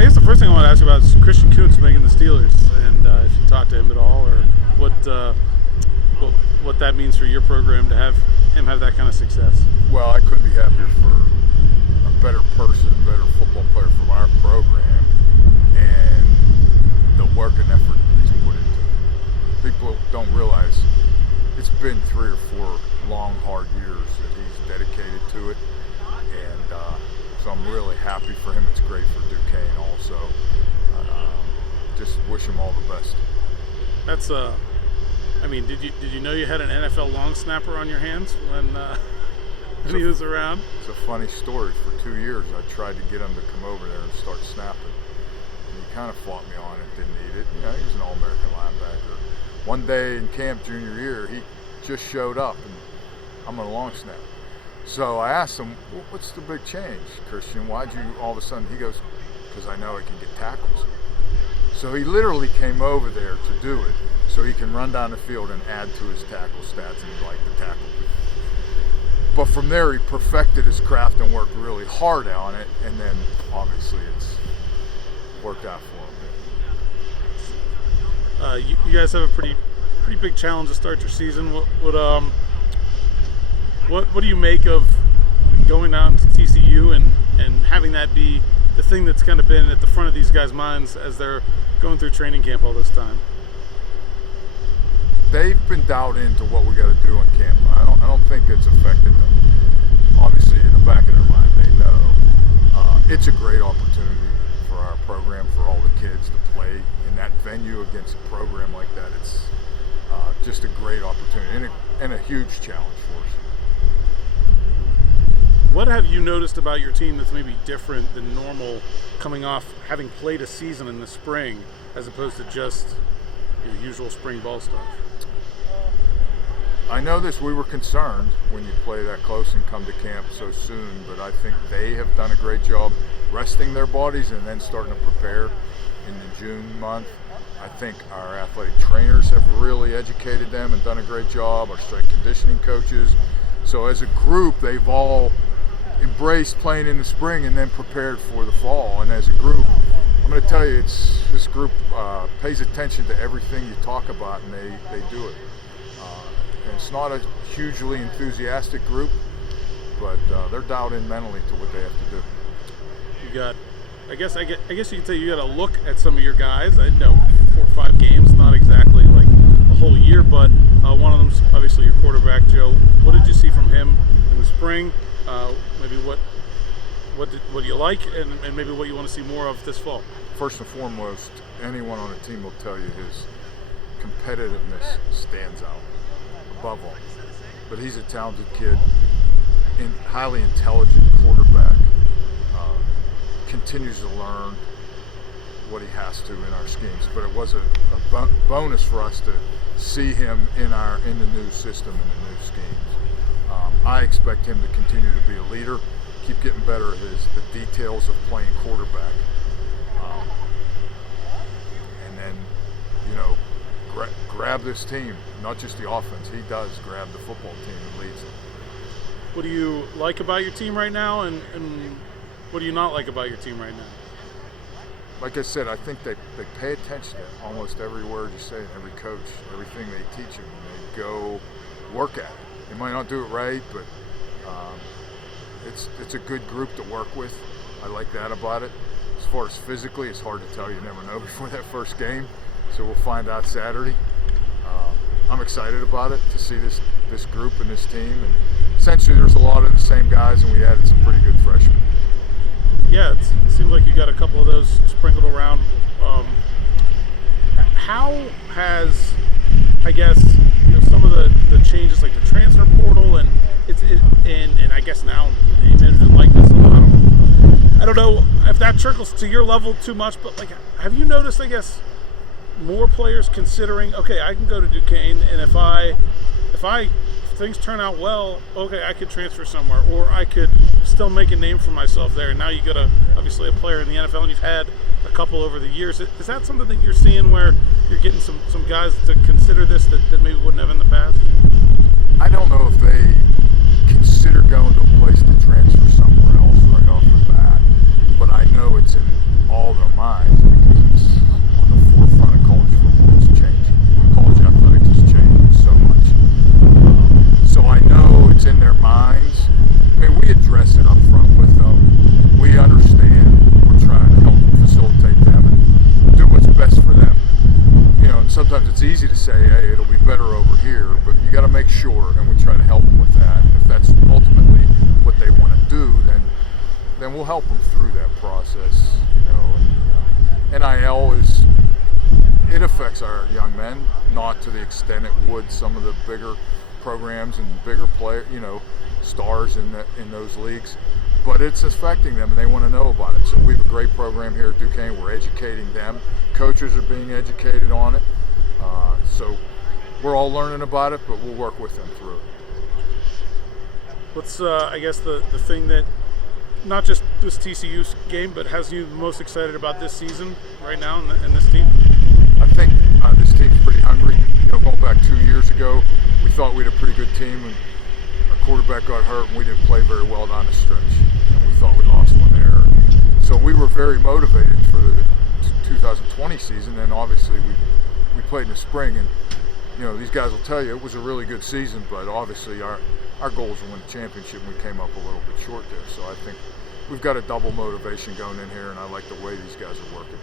I guess the first thing I want to ask you about is Christian Coots making the Steelers, and if you talked to him at all, or what that means for your program to have him have that kind of success. Well, I couldn't be happier for a better person, better football player from our program, and the work and effort he's put into it. People don't realize it's been 3 or 4 long, hard years that he's dedicated to it, and so I'm really happy for him. It's great for Duquesne also. Just wish him all the best. That's I mean, did you know you had an NFL long snapper on your hands when he was around? It's a funny story. For 2 years, I tried to get him to come over there and start snapping, and he kind of fought me on it. Didn't need it. You know, he was an All-American linebacker. One day in camp junior year, he just showed up, and I'm on a long snap. So I asked him, "What's the big change, Christian? Why'd you all of a sudden?" He goes, "Because I know I can get tackles." So he literally came over there to do it, so he can run down the field and add to his tackle stats, and he liked the tackle. But from there, he perfected his craft and worked really hard on it, and then obviously it's worked out for him. You guys have a pretty big challenge to start your season. What do you make of going down to TCU and having that be the thing that's kind of been at the front of these guys' minds as they're going through training camp all this time? They've been dialed into what we got to do in camp. I don't think it's affected them. Obviously, in the back of their mind, they know it's a great opportunity for our program, for all the kids to play in that venue against a program like that. It's just a great opportunity and a huge challenge for us. What have you noticed about your team that's maybe different than normal, coming off having played a season in the spring as opposed to just your usual spring ball stuff? I know this. We were concerned when you play that close and come to camp so soon, but I think they have done a great job resting their bodies and then starting to prepare in the June month. I think our athletic trainers have really educated them and done a great job, our strength conditioning coaches. So as a group, they've all embraced playing in the spring and then prepared for the fall. And as a group, I'm going to tell you, this group pays attention to everything you talk about, and they do it. And it's not a hugely enthusiastic group, but they're dialed in mentally to what they have to do. You got, I guess you could say you got a look at some of your guys. I know 4 or 5 games, not exactly like a whole year, but one of them's obviously your quarterback, Joe. What did you see from him in the spring? Maybe what do you like, and maybe what you want to see more of this fall? First and foremost, anyone on the team will tell you his competitiveness stands out above all. But he's a talented kid, highly intelligent quarterback, continues to learn what he has to in our schemes. But it was a bonus for us to see him in the new system and the new schemes. I expect him to continue to be a leader, keep getting better at the details of playing quarterback, and then, grab this team, not just the offense. He does grab the football team and leads them. What do you like about your team right now, and what do you not like about your team right now? Like I said, I think they pay attention to almost every word you say, and every coach, everything they teach them, and they go work at it. They might not do it right, but it's a good group to work with. I like that about it. As far as physically, it's hard to tell. You never know before that first game, so we'll find out Saturday. I'm excited about it, to see this group and this team. And essentially, there's a lot of the same guys, and we added some pretty good freshmen. Yeah, it seems like you got a couple of those sprinkled around. How has, I guess, some of the changes, like the transfer portal, and I guess now image and likeness. I don't know if that trickles to your level too much, but like, have you noticed, I guess, more players considering, okay, I can go to Duquesne, and if things turn out well, okay, I could transfer somewhere, or I could still make a name for myself there. And now you got obviously a player in the NFL, and you've had a couple over the years. Is that something that you're seeing where you're getting some guys to consider this that maybe wouldn't have in the past? I don't know if they consider going to a place to transfer somewhere else right off the bat, but I know it's in all their sometimes it's easy to say, hey, it'll be better over here, but you got to make sure, and we try to help them with that. And if that's ultimately what they want to do, then we'll help them through that process. And NIL it affects our young men, not to the extent it would some of the bigger programs and bigger stars in those leagues, but it's affecting them and they want to know about it. So we have a great program here at Duquesne. We're educating them. Coaches are being educated on it. So we're all learning about it, but we'll work with them through it. What's I guess the thing that not just this TCU game, but has you most excited about this season right now and this team? I think this team's pretty hungry. Going back 2 years ago, we thought we had a pretty good team, and our quarterback got hurt, and we didn't play very well down the stretch. And we thought we lost one there. So we were very motivated for the 2020 season, and obviously we played in the spring. And these guys will tell you it was a really good season, but obviously our goal was to win the championship, and we came up a little bit short there. So I think we've got a double motivation going in here, and I like the way these guys are working.